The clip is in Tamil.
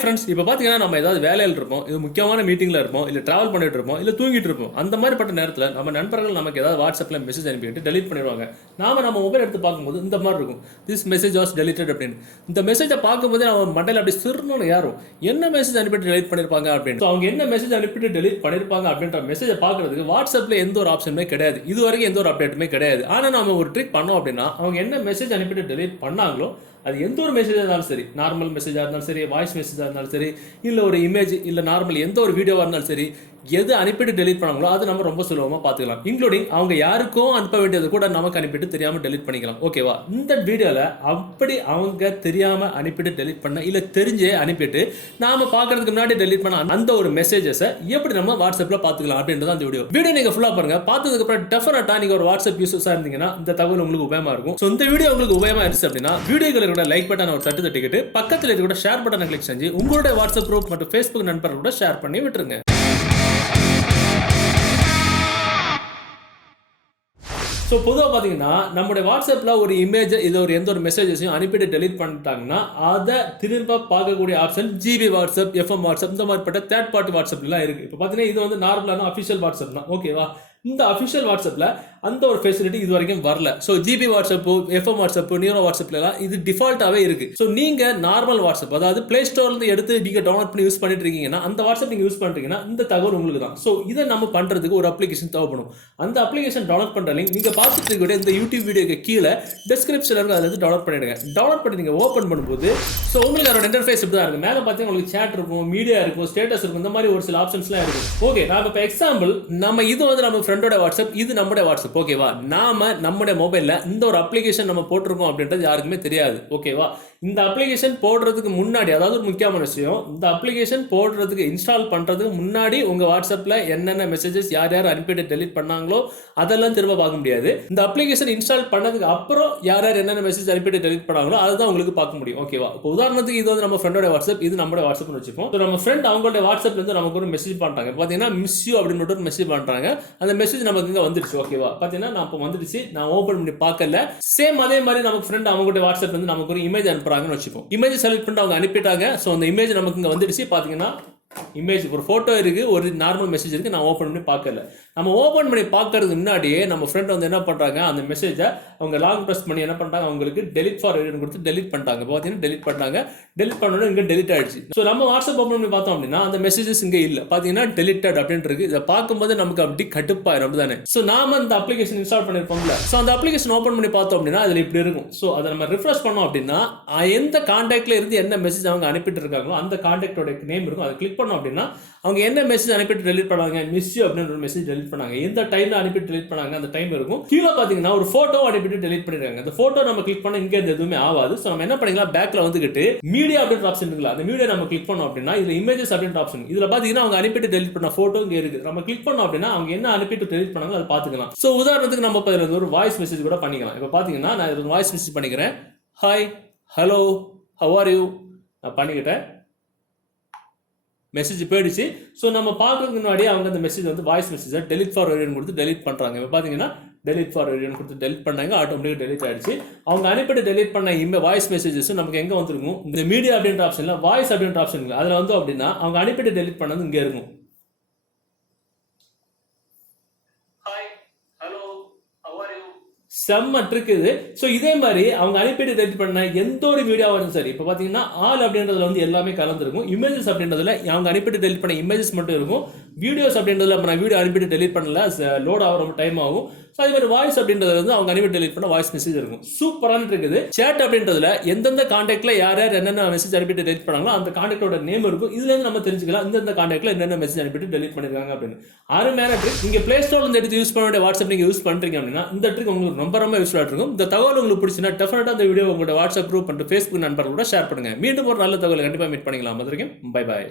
ஃப்ரெண்ட்ஸ், இப்போ பார்த்தீங்கன்னா நம்ம ஏதாவது வேலையில் இருப்போம், இது முக்கியமான மீட்டிங்கில் இருப்போம், இல்லை ட்ராவல் பண்ணிட்டு இருப்போம், இல்லை தூங்கிட்டு இருப்போம். அந்த மாதிரிப்பட்ட நேரத்தில் நம்ம நண்பர்கள் நமக்கு ஏதாவது வாட்ஸ்அப்பில் மெசேஜ் அனுப்பிட்டு டெலிட் பண்ணிடுவாங்க. நம்ம மொபைல் எடுத்து பார்க்கும்போது இந்த மாதிரி இருக்கும், திஸ் மெசேஜ் வாஸ் டெலிட்டட் அப்படின்னு. இந்த மெசேஜை பார்க்கும்போது நம்ம மண்டையில் அப்படி சிறுன்னு யாரும் என்ன மெசேஜ் அனுப்பிட்டு டெலிட் பண்ணியிருப்பாங்க அப்படின்னு. அவங்க என்ன மெசேஜ் அனுப்பிட்டு டெலிட் பண்ணியிருப்பாங்க அப்படின்ற மெசேஜை பார்க்கறதுக்கு வாட்ஸ்அப்பில் எந்த ஒரு ஆப்ஷனுமே கிடையாது, இது வரைக்கும் எந்த ஒரு அப்டேட்டுமே கிடையாது. ஆனால் நம்ம ஒரு ட்ரிக் பண்ணோம் அப்படின்னா, அவங்க என்ன மெசேஜ் அனுப்பிட்டு டெலிட் பண்ணாங்களோ அது எந்த ஒரு மெசேஜாக இருந்தாலும் சரி, நார்மல் மெசேஜாக இருந்தாலும் சரி, வாய்ஸ் மெசேஜாக இருந்தாலும் சரி, இல்லை ஒரு இமேஜ், இல்லை நார்மல் எந்த ஒரு வீடியோவாக இருந்தாலும் சரி, எது அனுப்பிட்டு டெலிட் பண்ணாங்களோ அது நம்ம ரொம்ப சுலபமாக பார்த்துக்கலாம். இன்க்ளூடிங் அவங்க யாருக்கும் அனுப்ப வேண்டியது கூட நமக்கு அனுப்பிட்டு தெரியாமல் டெலிட் பண்ணிக்கலாம். ஓகேவா? இந்த வீடியோவில் அப்படி அவங்க தெரியாமல் அனுப்பிட்டு டெலிட் பண்ண, இல்லை தெரிஞ்சே அனுப்பிட்டு நாம பார்க்கறதுக்கு முன்னாடி டெலிட் பண்ண அந்த ஒரு மெசேஜஸை எப்படி நம்ம வாட்ஸ்அப்பில் பார்த்துக்கலாம் அப்படின்றது அந்த வீடியோ நீங்கள் ஃபுல்லாக பாருங்க. பார்த்ததுக்கு அப்புறம் டெஃபினட்டாக நீங்கள் ஒரு வாட்ஸ்அப் யூசர்ஸாக இருந்தீங்கன்னா இந்த தகவல் உங்களுக்கு உபயோகமாக இருக்கும். ஸோ இந்த வீடியோ உங்களுக்கு உபயோகமாக இருந்துச்சு அப்படின்னா வீடியோக்களை கூட லைக் பட்டன் ஒரு தட்டு தட்டிக்கிட்டு பக்கத்தில் இருக்கிற ஷேர் பட்டனை கிளிக் செஞ்சு உங்களுடைய வாட்ஸ்அப் குரூப் மற்றும் ஃபேஸ்புக் நண்பர்கள் கூட ஷேர் பண்ணி விட்டுருங்க. ஸோ பொதுவாக பார்த்தீங்கன்னா நம்மளுடைய வாட்ஸ்அப்பில் ஒரு இமேஜ் இல்லை ஒரு எந்த ஒரு மெசேஜஸையும் அனுப்பிட்டு டெலிட் பண்ணிட்டாங்கன்னா அதை திரும்ப பார்க்கக்கூடிய option GB WhatsApp, FM WhatsApp, இந்த மாதிரிப்பட்ட தேர்ட் பார்ட்டி வாட்ஸ்அப்லாம் இருக்குது. இப்போ பார்த்தீங்கன்னா இது வந்து நார்மலான அஃபிஷியல் வாட்ஸ்அப் தான். ஓகேவா? இந்த அஃபிஷியல் வாட்ஸ்அப்பில் அந்த ஒரு ஃபெசிலிட்டி இது வரைக்கும் வரல. So GB WhatsApp, FM WhatsApp, neuro வாட்ஸ்அப்லாம் இது டிஃபால்ட்டாகவே இருக்குது. ஸோ நீங்கள் நார்மல் வாட்ஸ்அப், அதாவது பிளே ஸ்டோர்லேருந்து எடுத்து நீங்கள் டவுன்லோட் பண்ணி யூஸ் பண்ணிட்டு இருக்கீங்கன்னா அந்த வாட்ஸ்அப் நீங்கள் யூஸ் பண்ணுறீங்கன்னா இந்த தகவல் உங்களுக்கு தான். ஸோ இதை நம்ம பண்ணுறதுக்கு ஒரு அப்ளிகேஷன் தேவைப்படும். அந்த அப்ளிகேஷன் டவுன்லோட் பண்ணுற லிங்க் நீங்கள் பார்த்துட்டு இருக்க இந்த யூடியூப் வீடியோக்கு கீழே டிஸ்கிரிப்ஷனில் இருக்கு, அதில் டவுன்லோட் பண்ணிடுங்க. டவுன்லோட் பண்ணி நீங்கள் ஓப்பன் பண்ணும்போது ஸோ உங்களுக்கு அதோட இன்டர்ஃபேஸ் இப்படி தான் இருக்கும். மேலே பார்த்தீங்கன்னா உங்களுக்கு சேட் இருக்கும், மீடியா இருக்கும், ஸ்டேட்டஸ் இருக்கும், இந்த மாதிரி ஒரு சில ஆப்ஷன்ஸ்லாம் இருக்கும். ஓகே, நான் இப்போ எக்ஸாம்பிள் நம்ம இது வந்து நம்ம ஃப்ரெண்டோட வாட்ஸ்அப், இது நம்முடைய வாட்ஸ்அப். ஓகேவா? நம்முடைய மொபைல்ல இந்த ஒரு அப்ளிகேஷன் நம்ம போட்டிருக்கோம் அப்படின்றது யாருக்குமே தெரியாது. ஓகேவா? இந்த அப்ளிகேஷன் போடுறதுக்கு முன்னாடி, அதாவது ஒரு முக்கியமான விஷயம், இந்த அப்ளிகேஷன் போடுறதுக்கு இன்ஸ்டால் பண்றதுக்கு முன்னாடி உங்க வாட்ஸ்அப்ல என்னென்ன மெசேஜஸ் யார் யார் அனுப்பிட்டு டெலிட் பண்ணாங்களோ அதெல்லாம் திரும்ப பார்க்க முடியாது. இந்த அப்ளிகேஷன் இன்ஸ்டால் பண்ணதுக்கு அப்புறம் யார் யார் என்னென்ன மெசேஜ் அனுப்பிட்டு டெலிட் பண்ணாங்களோ அதுதான் உங்களுக்கு பார்க்க முடியும். ஓகேவா? இப்போ உதாரணத்துக்கு இது வந்து நம்ம ஃப்ரெண்டோட வாட்ஸ்அப், இது நம்மளோட வாட்ஸ்அப்னு வச்சுப்போம். நம்ம ஃப்ரெண்ட் அவங்களோட வாட்ஸ்அப்ல இருந்து நமக்கு ஒரு மெசேஜ் பண்றாங்க. பாத்தீங்கன்னா மிஸ் யூ அப்படின்னு ஒரு மெசேஜ் பண்றாங்க. அந்த மெசேஜ் நமக்கு இங்க வந்துருச்சு. ஓகேவா? பாத்தீங்கன்னா நான் இப்போ வந்துருச்சு, நான் ஓபன் பண்ணி பார்க்கல. சேம் அதே மாதிரி நமக்கு ஃப்ரெண்ட் அவங்களோட வாட்ஸ்அப்ல இருந்து நமக்கு ஒரு இமேஜ் அனுப்புறாங்கன்னு வச்சுப்போம். இமேஜ் செலக்ட் பண்ணிட்டு அவங்க அனுப்பிட்டாங்க. ஸோ அந்த இமேஜ் நமக்கு இங்க வந்துடுச்சு. பாத்தீங்கன்னா இமேஜ் ஒரு போட்டோ இருக்கு, ஒரு நார்மல் மெசேஜ் இருக்கு. நான் ஓபன் பண்ணி பார்க்கல. நம்ம ஓபன் பண்ணி பார்க்கறதுக்கு முன்னாடியே நம்ம ஃப்ரெண்ட் வந்து என்ன பண்றாங்க, அந்த மெசேஜை அவங்க லாங் பிரஸ் பண்ணி என்ன பண்றாங்க, அவங்களுக்கு டெலிட் ஃபார் எடிட் கொடுத்து டெலிட் பண்ணிட்டாங்க. பார்த்தீங்கன்னா டெலிட் பண்ணாங்க. டெலிட் பண்ணோட இங்கே டெலிட் ஆயிடுச்சு. ஸோ நம்ம வாட்ஸ்அப் ஓப்பன் பண்ணி பார்த்தோம் அப்படின்னா அந்த மெசேஜஸ் இங்கே இல்லை. பார்த்தீங்கன்னா டெலிட்டட் அப்படின்னு இருக்கு. இதை பார்க்கும்போது நமக்கு அப்படி கட்டுப்பாயிரும். அப்படிதானே? ஸோ நாம இந்த அப்ளிகேஷன் இன்ஸ்டால் பண்ணிருப்போம்ல, ஸோ அந்த அப்ளிகேஷன் ஓப்பன் பண்ணி பார்த்தோம் அப்படின்னா அதில் இப்படி இருக்கும். ஸோ அதை நம்ம ரிஃப்ரெஷ் பண்ணோம் அப்படின்னா எந்த கான்டாக்ட்ல இருந்து என்ன மெசேஜ் அவங்க அனுப்பிட்டு இருக்காங்களோ அந்த கான்டாக்டோட நேம் இருக்கும். அதை கிளிக் பண்ணோம் அப்படின்னா அவங்க என்ன மெசேஜ் அனுப்பிட்டு டெலிட் பண்ணாங்க, மிஸ் யூ அப்படின்னு ஒரு மெசேஜ் டெலிட் பண்ணாங்க, எந்த டைம்ல அனுப்பிட்டு டெலிட் பண்ணாங்க அந்த டைம் இருக்கும். கீழே பாத்தீங்கன்னா ஒரு போட்டோ அனுப்பிட்டு டெலிட் பண்ணிருக்காங்க. அந்த போட்டோ நம்ம கிளிக் பண்ண இங்க எதுவுமே ஆகாது. ஸோ நம்ம என்ன பண்ணிக்கலாம், பேக்ல வந்துகிட்டு மீடியா அப்படின்ற ஆப்ஷன் இருக்குல்ல, அந்த மீடியா நம்ம கிளிக் பண்ணோம் அப்படின்னா இதுல இமேஜஸ் அப்படின்ற ஆப்ஷன், இதுல பாத்தீங்கன்னா அவங்க அனுப்பிட்டு டெலிட் பண்ண போட்டோ இங்க இருக்கு. நம்ம கிளிக் பண்ணோம் அப்படின்னா அவங்க என்ன அனுப்பிட்டு டெலிட் பண்ணாங்க அதை பாத்துக்கலாம். ஸோ உதாரணத்துக்கு நம்ம இதுல ஒரு வாய்ஸ் மெசேஜ் கூட பண்ணிக்கலாம். இப்போ பாத்தீங்கன்னா நான் ஒரு வாய்ஸ் மெசேஜ் பண்ணிக்கிறேன். Hi, hello, how are you நான் பண்ணிக்கிட்டேன். மெசேஜ் போயிடுச்சு. ஸோ நம்ம பார்க்கறதுக்கு முன்னாடி அவங்க அந்த மெசேஜ் வந்து வாய்ஸ் மெசேஜை டெலிட் ஃபார் எடிட் கொடுத்து டெலிட் பண்ணுறாங்க. இப்போ பார்த்தீங்கன்னா டெலிட் ஃபார் எடிட் கொடுத்து டெலிட் பண்ணாங்க, ஆட்டோமேட்டிக்காக டெலிட் ஆயிடுச்சு. அவங்க அனுப்பிட்டு டெலிட் பண்ண வாய்ஸ் மெசேஜஸ் நமக்கு எங்கே வந்துருக்கும், இந்த மீடியா அப்படின்ற ஆப்ஷன்ல வாய்ஸ் அப்படின்ற ஆப்ஷன் அதில் வந்து அப்படின்னா அவங்க அனுப்பிட்டு டெலிட் பண்ணது இங்கே இருக்கும். செம்ம ட்ரிக் இது. ஸோ இதே மாதிரி அவங்க அனுப்பிட்டு டெலிட் பண்ண எந்த ஒரு வீடியோவும் சரி, இப்போ பார்த்தீங்கன்னா ஆல் அப்படின்றதுல வந்து எல்லாமே கலந்துருக்கும். இமேஜஸ் அப்படின்றதுல அவங்க அனுப்பிட்டு டெலிட் பண்ண இமேஜஸ் மட்டும் இருக்கும். வீடியோஸ் அப்படின்றதுல நான் வீடியோ அனுப்பிட்டு டெலிட் பண்ணல, லோட் ஆக ரொம்ப டைம் ஆகும். ஸோ அதே மாதிரி வாய்ஸ் அப்படின்றது வந்து அவங்க அனுப்பி டெலிட் பண்ண வாய்ஸ் மெசேஜ் இருக்கும். சூப்பரான இருக்குது. சேட் அப்படின்றதுல எந்தெந்த கான்டாக்ட்ல யார் யார் என்னென்ன மெசேஜ் அனுப்பிட்டு டெலிட் பண்ணாங்களோ அந்த கான்டாக்டோட நேம் இருக்கும். இதுல இருந்து நம்ம தெரிஞ்சுக்கலாம் இந்தந்த கான்டாக்ட்ல என்னென்ன மெசேஜ் அனுப்பிட்டு டெலிட் பண்ணிருக்காங்க அப்படின்னு. அருமையான ட்ரிக். நீங்க பிளே ஸ்டோர்ல இருந்து எடுத்து யூஸ் பண்ண வாட்ஸ்அப் நீங்க யூஸ் பண்றீங்க அப்படின்னா இந்த ட்ரிக் உங்களுக்கு ரொம்ப ரொம்ப யூஸ்ஃபுல்லா இருக்கும். இந்த தகவல் உங்களுக்கு பிடிச்சினா டெஃபினட்டா இந்த வீடியோ உங்களோட வாட்ஸ்அப் குரூப் மற்றும் ஃபேஸ்புக் நண்பர்களோட ஷேர் பண்ணுங்க. மீண்டும் ஒரு நல்ல தகவலை கண்டிப்பா மீட் பண்ணிக்கலாம். அது வரைக்கும் பை பை.